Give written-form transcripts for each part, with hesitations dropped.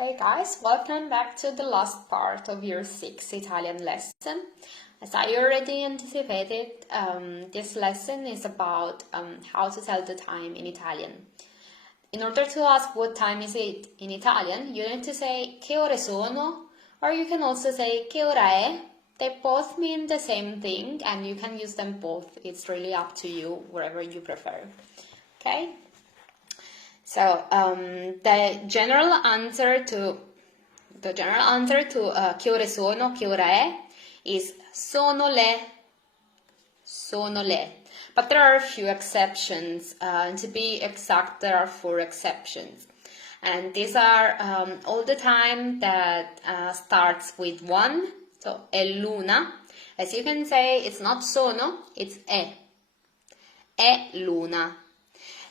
Hey guys, welcome back to the last part of your 6th Italian lesson. As I already anticipated, this lesson is about how to tell the time in Italian. In order to ask what time is it in Italian, you need to say che ore sono, or you can also say che ora è. They both mean the same thing and you can use them both. It's really up to you, wherever you prefer. Okay? So the general answer to che ore sono, che ora è, is sono le. But there are a few exceptions. To be exact, there are 4 exceptions. And these are all the time that starts with 1. So è luna. As you can say, it's not sono, it's è. È luna.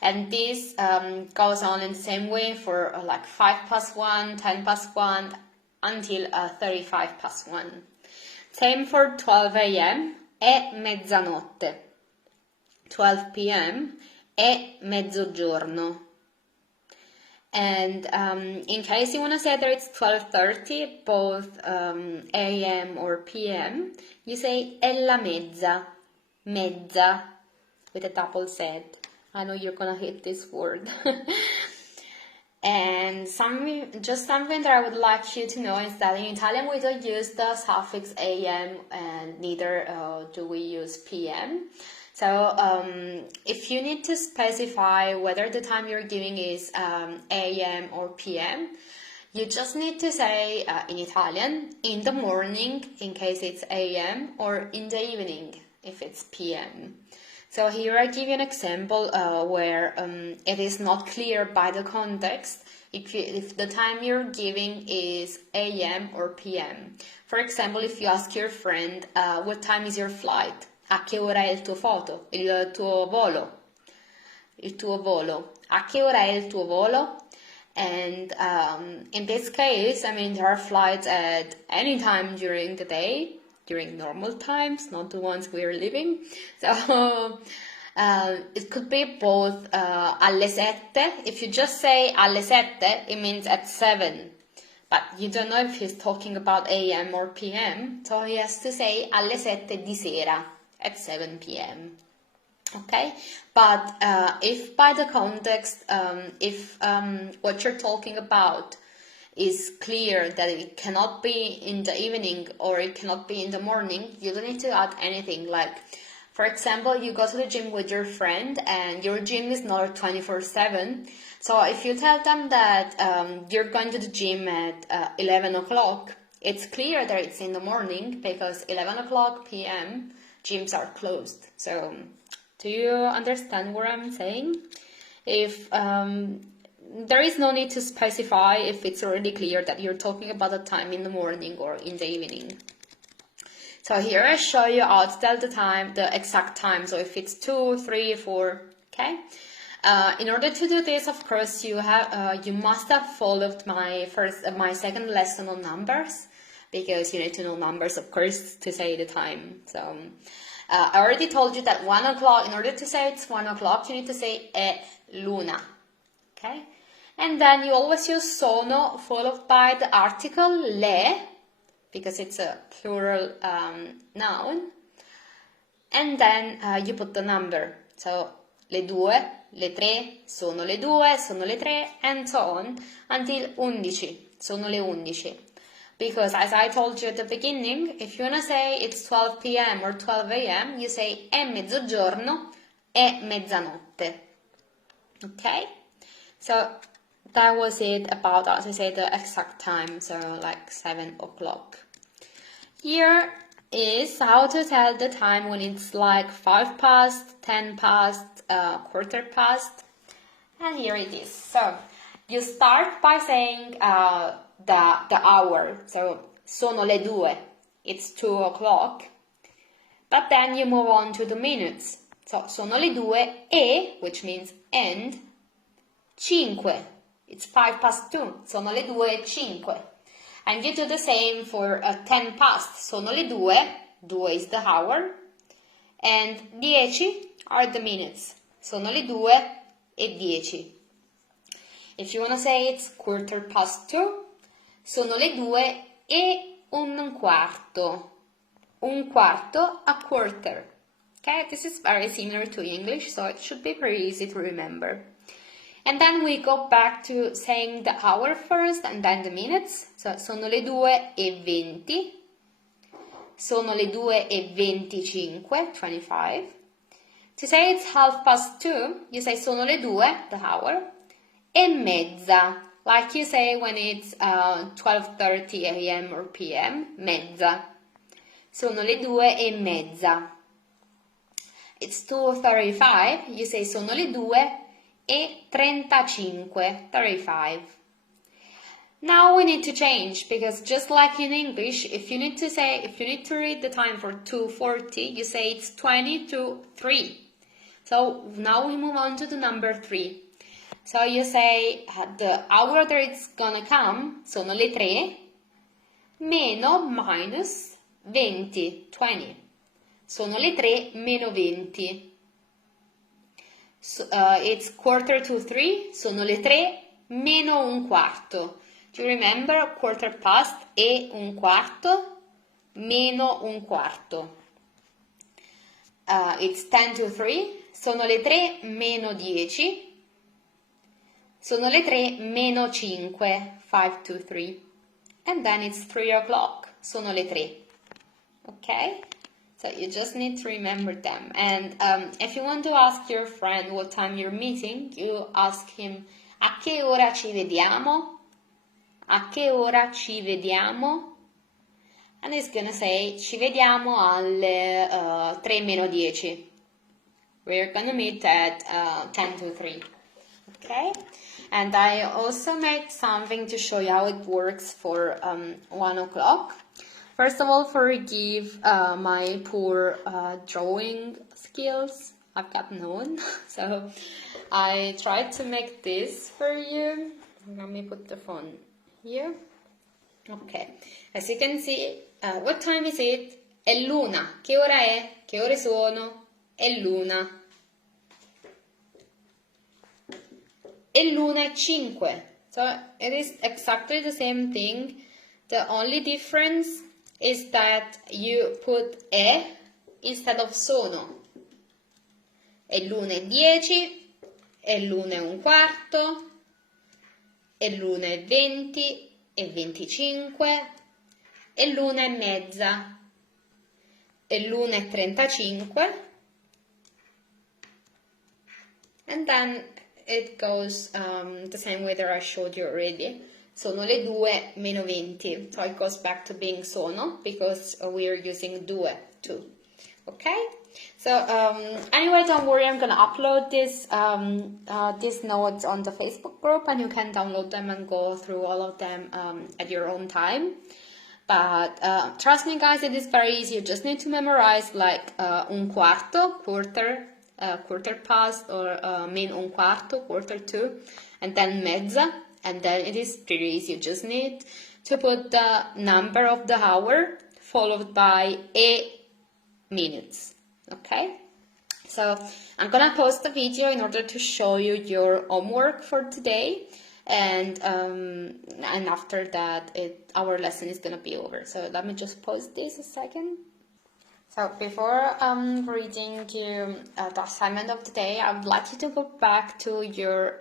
And this goes on in the same way for like 5 past 1, 10 past 1, until 35 past 1. Same for 12 a.m. è mezzanotte. 12 p.m. è mezzogiorno. And in case you want to say that it's 12:30, both a.m. or p.m., you say è la mezza. Mezza, with a double Z. I know you're gonna hate this word. And something that I would like you to know is that in Italian we don't use the suffix am and neither do we use pm. So if you need to specify whether the time you're giving is am or pm, you just need to say in Italian, in the morning in case it's am, or in the evening if it's pm. So here I give you an example where it is not clear by the context if the time you're giving is AM or PM. For example, if you ask your friend, what time is your flight? A che ora è il tuo volo? Il tuo volo. A che ora è il tuo volo? And in this case, I mean, there are flights at any time during the day, during normal times, not the ones we're living. So it could be both alle 7. If you just say alle 7, it means at 7. But you don't know if he's talking about AM or PM. So he has to say alle 7 di sera, at 7 p.m. Okay? But if by the context, if what you're talking about is clear that it cannot be in the evening or it cannot be in the morning, you don't need to add anything. Like, for example, you go to the gym with your friend and your gym is not 24/7. So if you tell them that you're going to the gym at 11 o'clock, it's clear that it's in the morning because 11 o'clock p.m. gyms are closed. So do you understand what I'm saying? If there is no need to specify if it's already clear that you're talking about the time in the morning or in the evening. So here I show you how to tell the time, the exact time. So if it's 2, 3, 4, okay? In order to do this, of course, you must have followed my second lesson on numbers, because you need to know numbers, of course, to say the time. So I already told you that 1 o'clock, in order to say it's 1 o'clock, you need to say è luna, okay? And then you always use sono followed by the article le, because it's a plural noun. And then you put the number. So le 2, le 3, sono le 2, sono le 3, and so on until 11, sono le 11. Because as I told you at the beginning, if you want to say it's 12 p.m. or 12 a.m., you say è mezzogiorno, è mezzanotte. Okay? So that was it about, as I say, the exact time, so like 7 o'clock. Here is how to tell the time when it's like 5 past, 10 past, quarter past. And here it is. So you start by saying the hour. So sono le 2, it's 2 o'clock. But then you move on to the minutes. So sono le 2 e, which means and, 5. It's 5 past 2. Sono le 2:05. And you do the same for 10 past. Sono le 2. 2 is the hour. And 10 are the minutes. Sono le 2:10. If you want to say it's quarter past 2, Sono le 2:15. Un quarto, a quarter. Okay, this is very similar to English, so it should be pretty easy to remember. And then we go back to saying the hour first and then the minutes. So, sono le 2:20. Sono le 2:25, 25. To say it's 2:30, you say sono le 2, the hour, e mezza. Like you say when it's 12:30 a.m. or p.m., mezza. Sono le 2:30. It's 2:35, you say sono le 2:35, 35. Now we need to change, because just like in English, if you need to read the time for 2:40, you say it's 20 to 3. So now we move on to the number 3. So you say the hour that it's gonna come, sono le 3, meno, minus, 20, 20. Sono le 3 meno 20. So, it's quarter to 3, sono le 3 meno un quarto. Do you remember quarter past e un quarto? Meno un quarto. It's 10 to 3, sono le 3 meno 10. Sono le 3 meno 5, 5 to 3. And then it's 3 o'clock, sono le 3. Okay? So you just need to remember them. And if you want to ask your friend what time you're meeting, you ask him, a che ora ci vediamo? A che ora ci vediamo? And he's gonna say, ci vediamo alle 3 meno 10. We're gonna meet at 10 to 3. Okay? And I also made something to show you how it works for 1 o'clock. First of all, forgive my poor drawing skills. I've got none. So I tried to make this for you. Let me put the phone here. Okay. As you can see, what time is it? È l'una. Che ora è? Che ore sono? È l'una. È l'1:05. So it is exactly the same thing. The only difference is that you put è instead of sono. È l'1:10, è l'1:15, è l'1:20, è 25, è l'1:30, è l'1:35, and then it goes the same way that I showed you already. Sono le 2 meno 20. So it goes back to being sono because we are using due too. Okay? So anyway, don't worry, I'm gonna upload these notes on the Facebook group and you can download them and go through all of them at your own time. But trust me guys, it is very easy. You just need to memorize like un quarto, quarter past, or meno un quarto, quarter to, and then mezza. And then it is pretty easy. You just need to put the number of the hour followed by a minutes. Okay? So I'm gonna post a video in order to show you your homework for today. And after that, our lesson is gonna be over. So let me just pause this a second. So before reading you the assignment of the day, I would like you to go back to your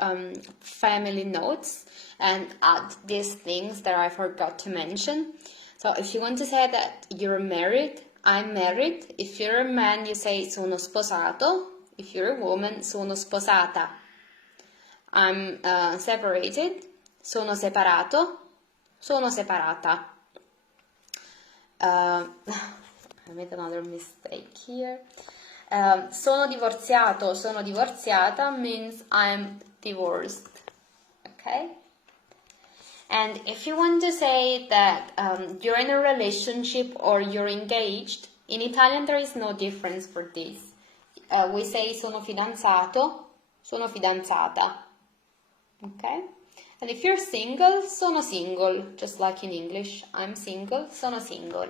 family notes and add these things that I forgot to mention. So if you want to say that you're married, I'm married. If you're a man, you say sono sposato. If you're a woman, sono sposata. I'm separated. Sono separato. Sono separata. I made another mistake here. Sono divorziato, sono divorziata means I'm divorced. Okay? And if you want to say that you're in a relationship or you're engaged, in Italian there is no difference for this. We say sono fidanzato, sono fidanzata. Okay? And if you're single, sono single, just like in English. I'm single, sono single.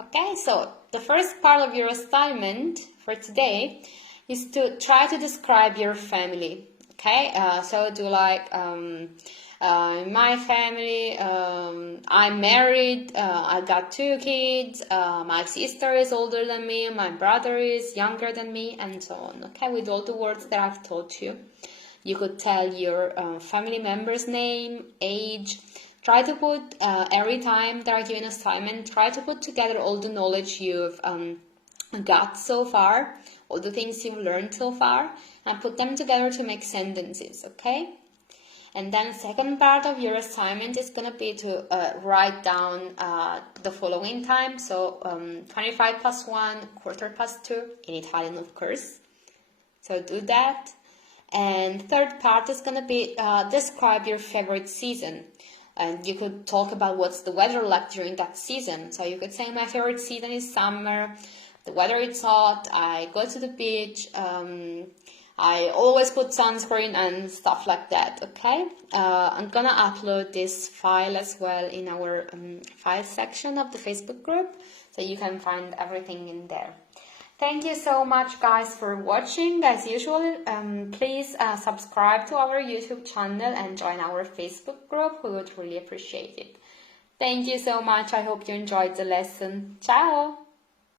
Okay, so the first part of your assignment for today is to try to describe your family. Okay, so do like my family, I'm married, I got 2 kids, my sister is older than me, my brother is younger than me, and so on. Okay, with all the words that I've taught you. You could tell your family member's name, age. Try to put, every time that I give an assignment, try to put together all the knowledge you've got so far, all the things you've learned so far, and put them together to make sentences, okay? And then second part of your assignment is going to be to write down the following time. So 25 plus 1, quarter past 2, in Italian, of course. So do that. And third part is going to be describe your favorite season. And you could talk about what's the weather like during that season. So you could say my favorite season is summer. The weather is hot. I go to the beach. I always put sunscreen and stuff like that, okay? I'm gonna upload this file as well in our file section of the Facebook group, so you can find everything in there. Thank you so much, guys, for watching. As usual, please subscribe to our YouTube channel and join our Facebook group. We would really appreciate it. Thank you so much. I hope you enjoyed the lesson. Ciao!